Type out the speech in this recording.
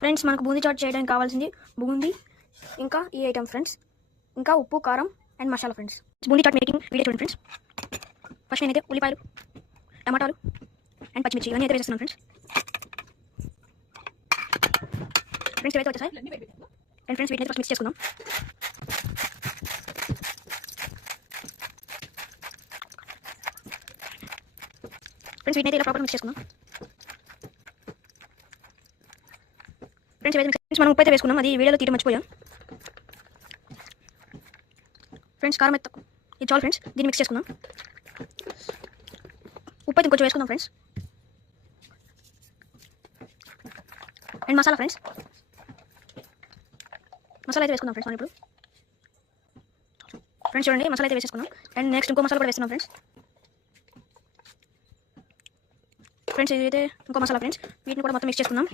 ఫ్రెండ్స్ మనకు బూందీ చాట్ చేయడానికి కావాల్సింది బూందీ ఇంకా ఈ ఐటమ్ ఫ్రెండ్స్, ఇంకా ఉప్పు కారం and masala friends. Boondi chaat making video చూడండి ఫ్రెండ్స్. ఫస్ట్ నేనైతే ఉల్లిపాయలు, టమాటాలు అండ్ పచ్చిమిర్చి ఇవన్నీ అయితే వేసేస్తున్నాను ఫ్రెండ్స్. ఫ్రెండ్స్ ఇవైతే వచ్చేసాయి అండ్ ఫ్రెండ్స్ వీటిని ఫస్ట్ మిక్స్ చేసుకుందాం. ఫ్రెండ్స్ వీటిని ఇలా ప్రాపర్ మిక్స్ చేసుకుందాం. ఫ్రెండ్స్ మనం ఉప్పు అయితే వేసుకున్నాం, అది వీడియోలో తీయడం మర్చిపోయాం. ఫ్రెండ్స్ కారం అయితే ఇది చాలు ఫ్రెండ్స్, దీన్ని మిక్స్ చేసుకుందాం. ఉప్పు అయితే ఇంకొంచెం వేసుకుందాం ఫ్రెండ్స్. అండ్ మసాలా ఫ్రెండ్స్, మసాలా అయితే వేసుకుందాం ఫ్రెండ్స్. మనం ఇప్పుడు ఫ్రెండ్స్ చూడండి మసాలా అయితే వేసేసుకుందాం. అండ్ నెక్స్ట్ ఇంకో మసాలా కూడా వేస్తున్నాం ఫ్రెండ్స్. ఫ్రెండ్స్ ఇదైతే ఇంకో మసాలా ఫ్రెండ్స్, వీటిని కూడా మొత్తం మిక్స్ చేసుకుందాం.